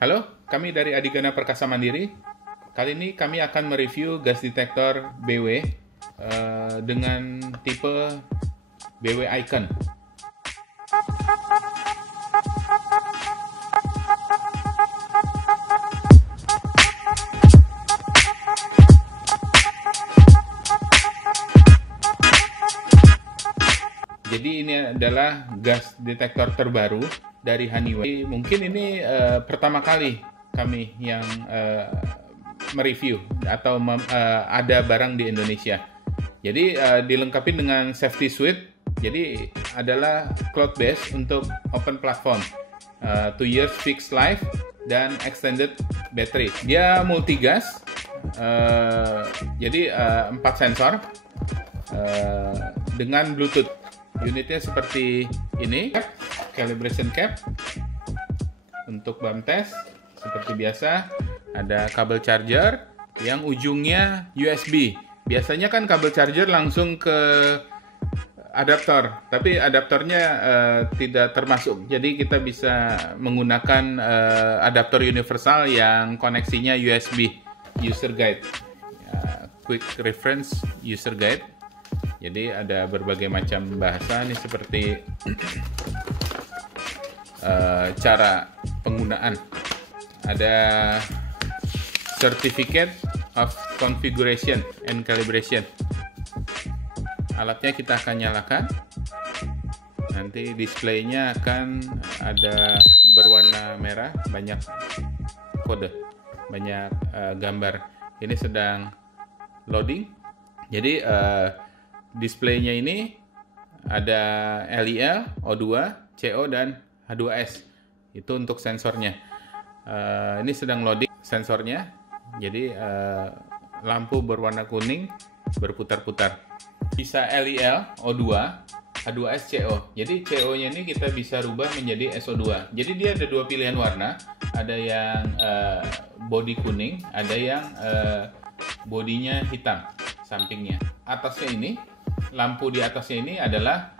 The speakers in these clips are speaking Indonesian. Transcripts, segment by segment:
Halo, kami dari Adigana Perkasa Mandiri. Kali ini kami akan mereview gas detektor BW dengan tipe BW Icon. Jadi ini adalah gas detektor terbaru dari Honeywell. Mungkin ini pertama kali kami yang mereview atau ada barang di Indonesia. Jadi dilengkapi dengan safety suite. Jadi adalah cloud base untuk open platform, 2 years fixed life dan extended battery. Dia multi gas, jadi 4 sensor dengan Bluetooth. Unitnya seperti ini, calibration cap untuk BAM test seperti biasa. Ada kabel charger yang ujungnya USB. Biasanya kan kabel charger langsung ke adaptor, tapi adaptornya tidak termasuk. Jadi kita bisa menggunakan adaptor universal yang koneksinya USB. User guide, quick reference user guide. Jadi ada berbagai macam bahasa nih, seperti cara penggunaan. Ada certificate of configuration and calibration. Alatnya kita akan nyalakan. Nanti displaynya akan ada berwarna merah, banyak kode, banyak gambar. Ini sedang loading. Jadi displaynya ini ada LIL, O2, CO, dan H2S. Itu untuk sensornya. Ini sedang loading sensornya. Jadi lampu berwarna kuning berputar-putar. Bisa LIL, O2, H2S, CO. Jadi CO-nya ini kita bisa rubah menjadi SO2. Jadi dia ada 2 pilihan warna. Ada yang body kuning, ada yang bodinya hitam sampingnya. Atasnya ini, lampu di atasnya ini adalah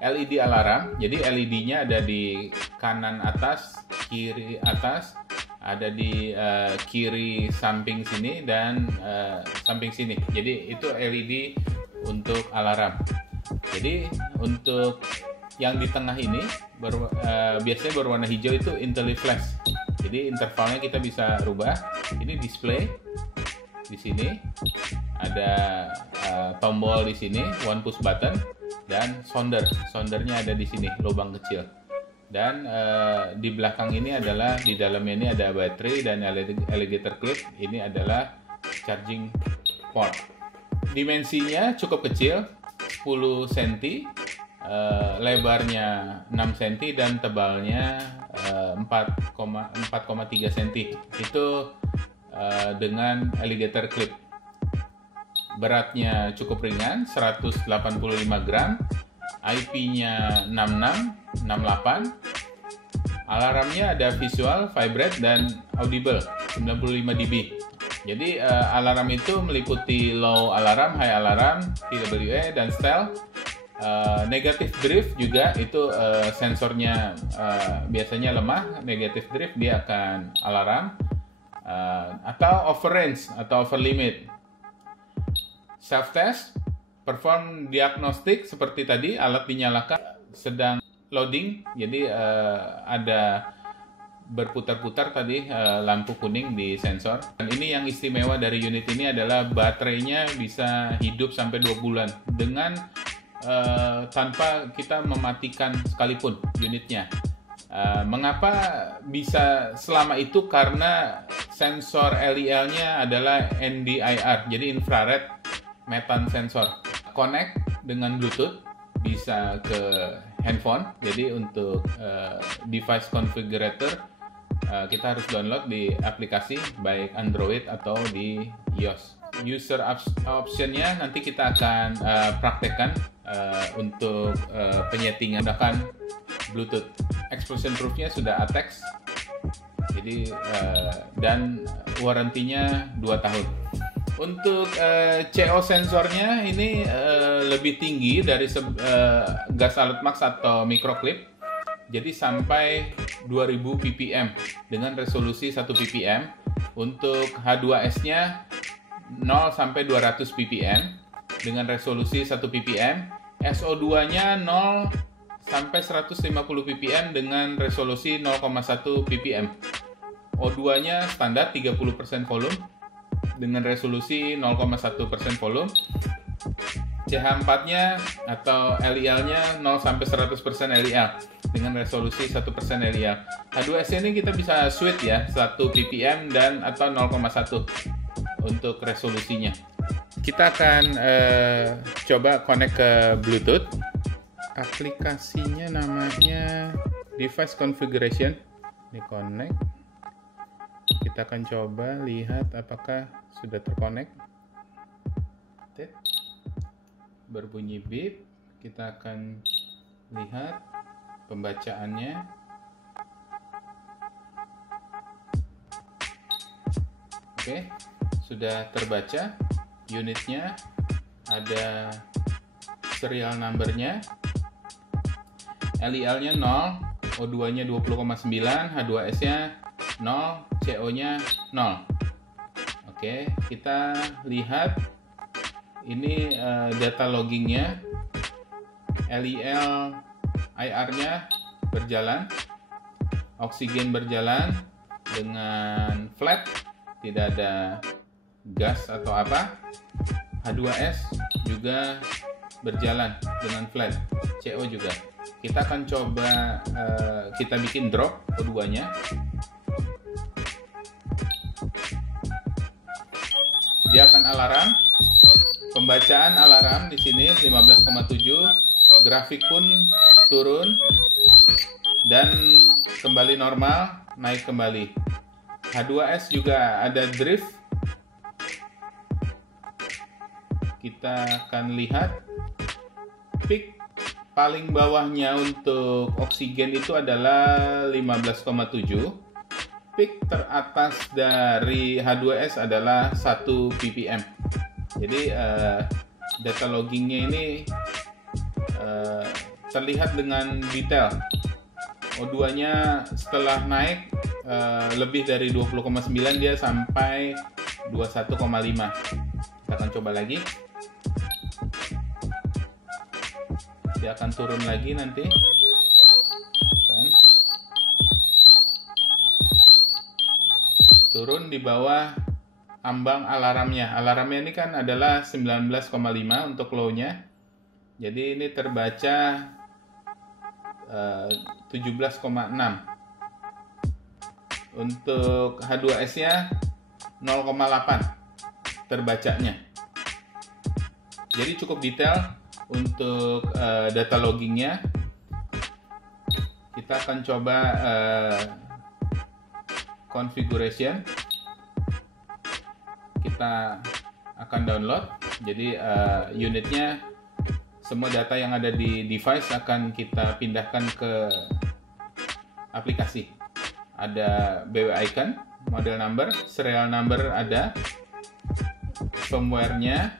LED alarm. Jadi LED-nya ada di kanan atas, kiri atas, ada di kiri samping sini, dan samping sini. Jadi itu LED untuk alarm. Jadi untuk yang di tengah ini biasanya berwarna hijau itu IntelliFlash. Jadi intervalnya kita bisa rubah. Ini display di sini. Ada tombol di sini, one push button, dan sondernya ada di sini, lubang kecil. Dan di belakang ini adalah, di dalamnya ini ada baterai dan alligator clip. Ini adalah charging port. Dimensinya cukup kecil, 10 cm, lebarnya 6 cm, dan tebalnya 4,3 cm. Itu dengan alligator clip. Beratnya cukup ringan, 185 gram, IP-nya 6668. Alarmnya ada visual, vibrate, dan audible 95 dB. Jadi alarm itu meliputi low alarm, high alarm, TWA, dan stealth. Negative drift juga, itu sensornya biasanya lemah. Negative drift dia akan alarm, atau over range atau over limit. Self test, perform diagnostik seperti tadi, alat dinyalakan, sedang loading. Jadi ada berputar-putar tadi lampu kuning di sensor. Dan ini yang istimewa dari unit ini adalah baterainya bisa hidup sampai 2 bulan dengan tanpa kita mematikan sekalipun unitnya. Mengapa bisa selama itu? Karena sensor LIL-nya adalah NDIR, jadi infrared metan sensor. Connect dengan Bluetooth, bisa ke handphone. Jadi untuk device configurator, kita harus download di aplikasi baik Android atau di iOS. User option-nya nanti kita akan praktekkan untuk penyetingan menggunakan Bluetooth. Explosion proof-nya sudah ATEX. Jadi dan warantinya 2 tahun. Untuk CO sensornya ini lebih tinggi dari gas Alutmax atau microclip. Jadi sampai 2000 ppm dengan resolusi 1 ppm. Untuk H2S-nya 0 sampai 200 ppm dengan resolusi 1 ppm. SO2-nya 0 sampai 150 ppm dengan resolusi 0,1 ppm. O2-nya standar 30% volume dengan resolusi 0,1% volume. CH4-nya atau LIL-nya 0 sampai 100% LIL dengan resolusi 1% LIL. H2S ini kita bisa switch ya, 1 ppm dan atau 0,1 untuk resolusinya. Kita akan coba connect ke Bluetooth. Aplikasinya namanya Device Configuration. Ini connect. Kita akan coba lihat apakah sudah terconnect. Berbunyi beep, kita akan lihat pembacaannya. Oke, sudah terbaca. Unitnya ada serial numbernya, LIL-nya 0, O2-nya 20,9, H2S-nya 0, CO-nya 0. Oke, kita lihat ini data loggingnya. LIL IR-nya berjalan, oksigen berjalan dengan flat, tidak ada gas atau apa. H2S juga berjalan dengan flat, CO juga. Kita akan coba kita bikin drop O2-nya. Dia akan alarm. Pembacaan alarm di sini 15,7, grafik pun turun dan kembali normal, naik kembali. H2S juga ada drift. Kita akan lihat peak paling bawahnya untuk oksigen itu adalah 15,7. Peak teratas dari H2S adalah 1 ppm. Jadi data loggingnya ini terlihat dengan detail. O2-nya setelah naik lebih dari 20,9 dia sampai 21,5. Kita akan coba lagi. Dia akan turun lagi nanti. Turun di bawah ambang alarmnya. Alarmnya ini kan adalah 19,5 untuk low-nya. Jadi ini terbaca 17,6. Untuk H2S-nya 0,8 terbacanya. Jadi cukup detail untuk data loggingnya. Kita akan coba configuration. Kita akan download. Jadi unitnya, semua data yang ada di device akan kita pindahkan ke aplikasi. Ada BW icon, model number, serial number ada, firmware-nya,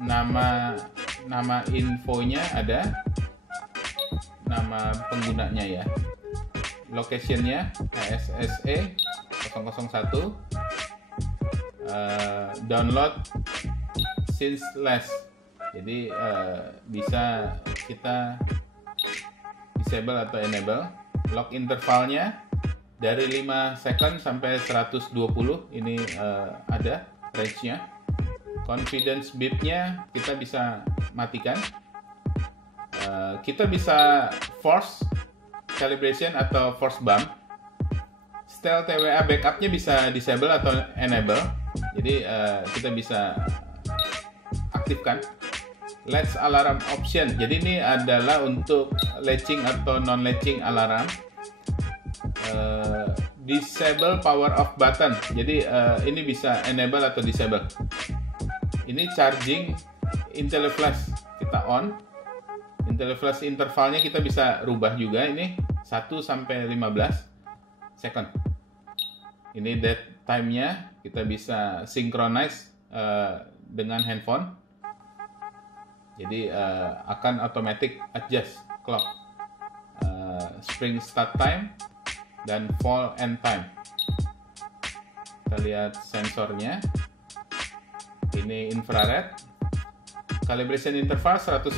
nama infonya ada, nama penggunanya ya, location-nya SSE 001, download since last. Jadi bisa kita disable atau enable. Lock intervalnya dari 5 second sampai 120, ini ada range-nya. Confidence beep-nya kita bisa matikan. Kita bisa force calibration atau force bump. Style TWA backup-nya bisa disable atau enable. Jadi kita bisa aktifkan. Latch alarm option. Jadi ini adalah untuk latching atau non latching alarm. Disable power off button. Jadi ini bisa enable atau disable. Ini charging IntelliFlash kita on. IntelliFlash intervalnya kita bisa rubah juga, ini 1 sampai 15 second. Ini dead time-nya kita bisa synchronize dengan handphone. Jadi akan automatic adjust clock. spring start time dan fall end time. Kita lihat sensornya. Ini infrared. Calibration interval 180.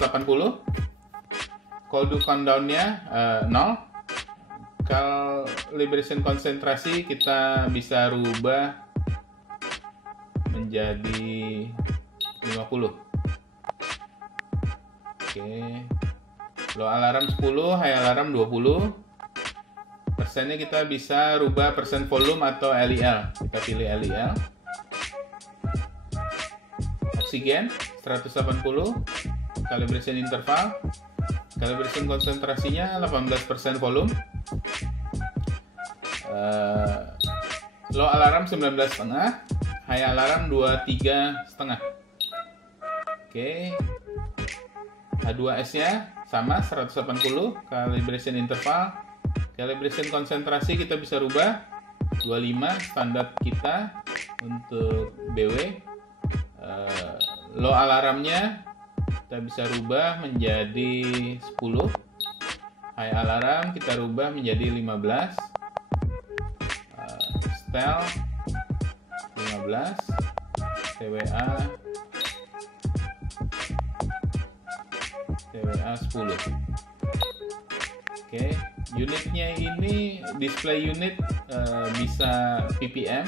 Cold countdown-nya 0. Calibration konsentrasi kita bisa rubah menjadi 50. Oke. Low alarm 10, high alarm 20. Persennya kita bisa rubah persen volume atau LEL. Kita pilih LEL. Oksigen 180. Calibration interval. Calibration konsentrasinya 18% volume. Low alarm 19,5. High alarm 23,5. Oke. H2S-nya sama 180. Calibration interval. Calibration konsentrasi kita bisa rubah 25 standar kita untuk BW. Low alarmnya kita bisa rubah menjadi 10. High alarm kita rubah menjadi 15. Stel 15. TWA 10. Oke, unitnya ini display unit bisa ppm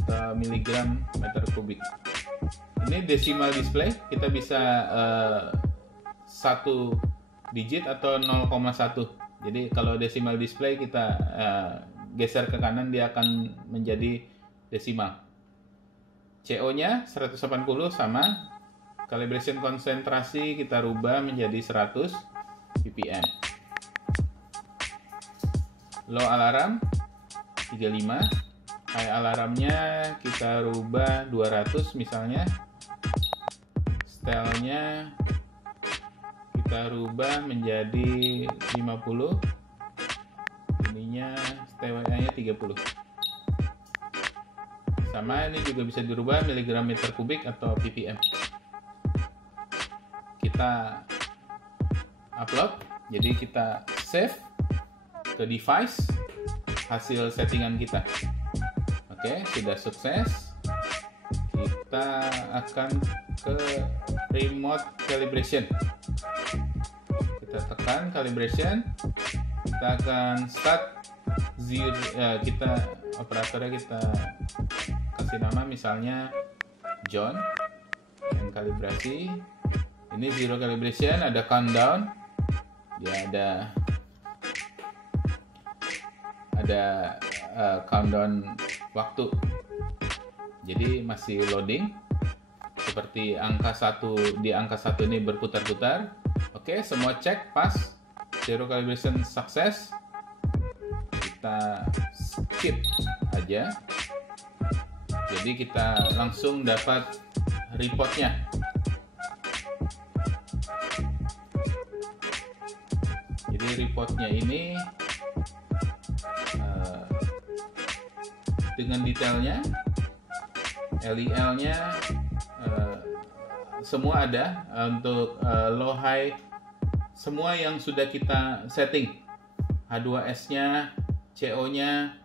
atau miligram meter kubik. Ini decimal display, kita bisa 1 digit atau 0,1. Jadi kalau decimal display kita geser ke kanan dia akan menjadi desimal. CO-nya 180 sama. Calibration konsentrasi kita rubah menjadi 100 ppm. Low alarm 35. High alarmnya kita rubah 200 misalnya. Stelnya kita rubah menjadi 50. Ininya TWA-nya 30. Sama, ini juga bisa dirubah miligram meter kubik atau ppm. Kita upload, jadi kita save ke device hasil settingan kita. Oke, sudah sukses. Kita akan ke remote calibration. Kita tekan calibration. Kita akan start zero. Operatornya kita kasih nama misalnya John yang kalibrasi. Ini zero calibration, ada countdown. Dia ada countdown waktu. Jadi masih loading. Seperti angka 1, di angka 1 ini berputar-putar. Oke, semua cek pas. Zero calibration sukses. Kita skip aja. Jadi kita langsung dapat reportnya. Jadi reportnya ini dengan detailnya, LEL-nya semua ada untuk low high, semua yang sudah kita setting. H2S-nya, CO-nya,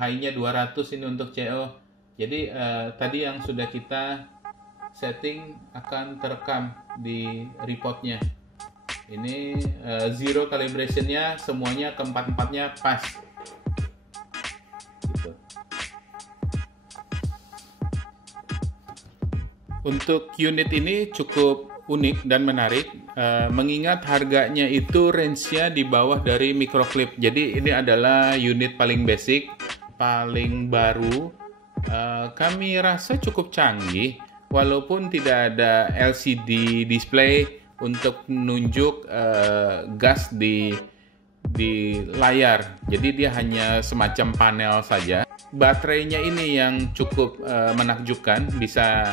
high-nya 200 ini untuk CO. Jadi tadi yang sudah kita setting akan terekam di reportnya. Ini zero calibration-nya semuanya keempat-empatnya pas. Gitu. Untuk unit ini cukup unik dan menarik, mengingat harganya itu range-nya di bawah dari microclip. Jadi ini adalah unit paling basic, paling baru. Kami rasa cukup canggih, walaupun tidak ada LCD display untuk menunjuk gas di layar. Jadi dia hanya semacam panel saja. Baterainya ini yang cukup menakjubkan, bisa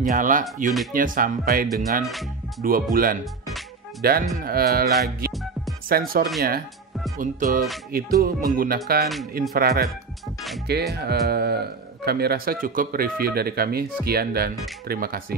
nyala unitnya sampai dengan 2 bulan. Dan lagi sensornya untuk itu menggunakan infrared. Oke, kami rasa cukup review dari kami. Sekian dan terima kasih.